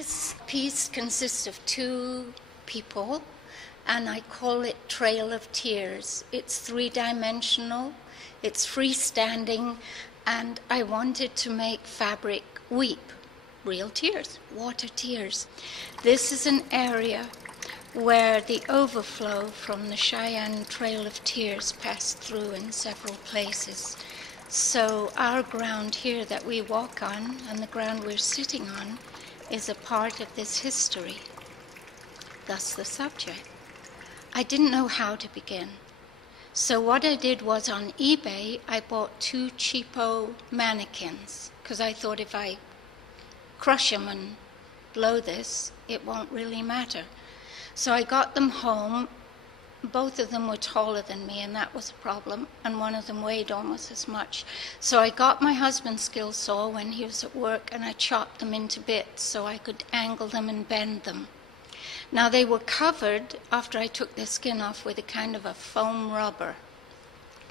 This piece consists of two people, and I call it Trail of Tears. It's three-dimensional, it's freestanding, and I wanted to make fabric weep. Real tears, water tears. This is an area where the overflow from the Cheyenne Trail of Tears passed through in several places. So our ground here that we walk on, and the ground we're sitting on, is a part of this history. Thus the subject. I didn't know how to begin. So what I did was on eBay, I bought two cheapo mannequins, because I thought if I crush them and blow this, it won't really matter. So I got them home. Both of them were taller than me, and that was a problem, and one of them weighed almost as much. So I got my husband's skill saw when he was at work, and I chopped them into bits so I could angle them and bend them. Now they were covered, after I took their skin off, with a kind of a foam rubber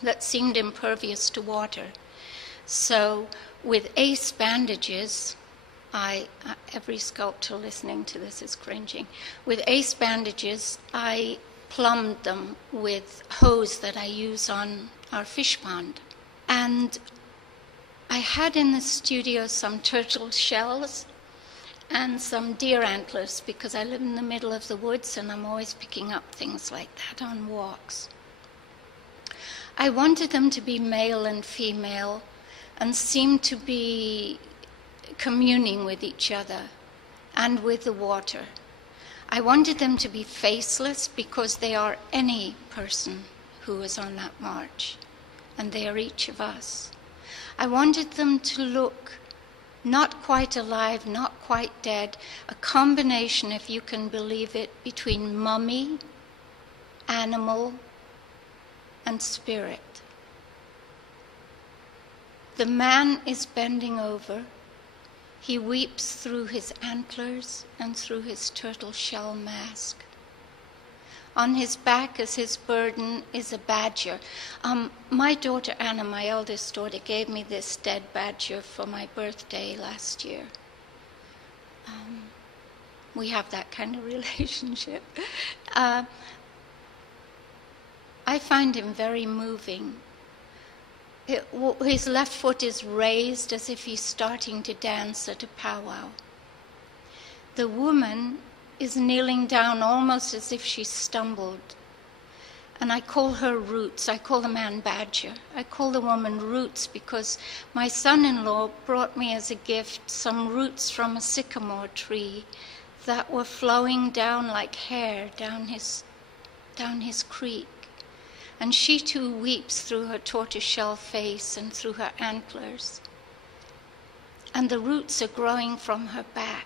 that seemed impervious to water. So with Ace Bandages, every sculptor listening to this is cringing. With Ace Bandages, I plumbed them with hose that I use on our fish pond. And I had in the studio some turtle shells and some deer antlers, because I live in the middle of the woods and I'm always picking up things like that on walks. I wanted them to be male and female and seem to be communing with each other and with the water. I wanted them to be faceless because they are any person who was on that march, and they are each of us. I wanted them to look not quite alive, not quite dead, a combination, if you can believe it, between mummy, animal, and spirit. The man is bending over. He weeps through his antlers and through his turtle shell mask. On his back as his burden is a badger. My daughter Anna, my eldest daughter, gave me this dead badger for my birthday last year. We have that kind of relationship. I find him very moving. His left foot is raised as if he's starting to dance at a powwow. The woman is kneeling down almost as if she stumbled. And I call her Roots. I call the man Badger. I call the woman Roots because my son-in-law brought me as a gift some roots from a sycamore tree that were flowing down like hair down his creek. And she too weeps through her tortoiseshell face and through her antlers. And the roots are growing from her back.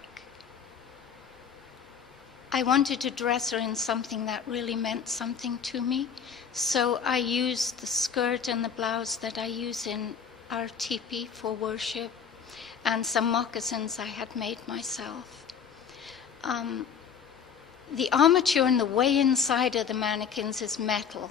I wanted to dress her in something that really meant something to me, so I used the skirt and the blouse that I use in our teepee for worship, and some moccasins I had made myself. The armature and the way inside of the mannequins is metal.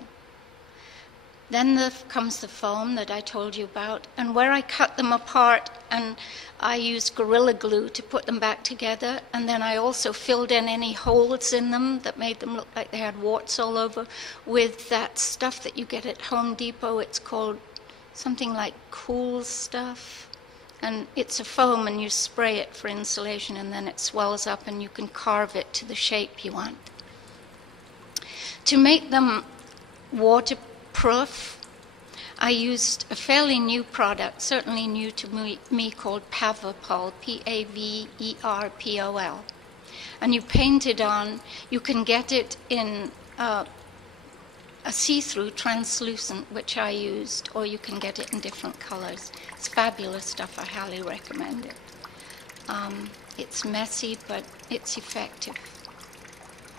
Then comes the foam that I told you about, and where I cut them apart, and I used Gorilla Glue to put them back together, and then I also filled in any holes in them that made them look like they had warts all over with that stuff that you get at Home Depot. It's called something like Cool Stuff, and it's a foam, and you spray it for insulation, and then it swells up, and you can carve it to the shape you want. To make them waterproof, I used a fairly new product, certainly new to me, called Paverpol, P-A-V-E-R-P-O-L. And you paint it on. You can get it in a see-through, translucent, which I used, or you can get it in different colors. It's fabulous stuff. I highly recommend it. It's messy, but it's effective.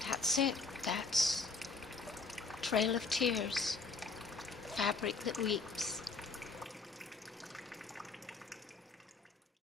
That's it. That's Trail of Tears. Fabric that weeps.